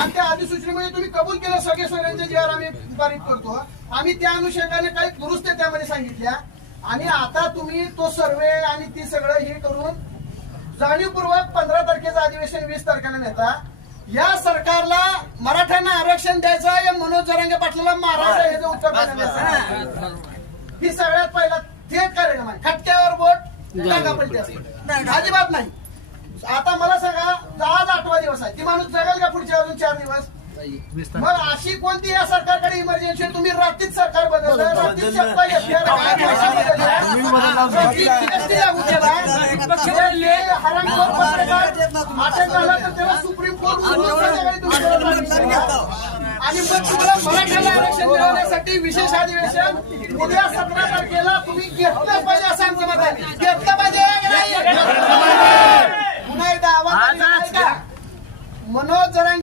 आणि त्या अधिसूचनेमध्ये तुम्ही कबूल केलं सगळे सोयऱ्यांचे जे आम्ही पारित करतो. आम्ही त्या अनुषंगाने काही दुरुस्त्या त्यामध्ये सांगितल्या आणि आता तुम्ही तो सर्वे आणि ती सगळं हे करून जाणीवपूर्वक 15 तारखेचं अधिवेशन 20 तारखेला नेता. या सरकारला मराठ्यांना आरक्षण द्यायचं या मनोज जरांगे पाटलाला मारायचं हे उत्तर द्यायचं. ही सगळ्यात पहिला थेट कार्यक्रम आहे. खटक्यावर बोट टाका पडते अजिबात नाही. आता मला सांगा आज 8वा दिवस आहे. ती माणूस जगेल का पुढच्या अजून 4 दिवस? मग अशी कोणती या सरकारकडे इमर्जन्सी? तुम्ही रात्रीच सरकार बदललं, रात्रीच सुप्रीम कोर्ट आणि मग तुम्हाला मराठ्याला आरक्षण मिळवण्यासाठी विशेष अधिवेशन उद्या 17 तारखेला तुम्ही घेतलं पाहिजे असं आमचं मत आहे. घेतलं पाहिजे. पुन्हा एकदा आवाज मनोज जरांगे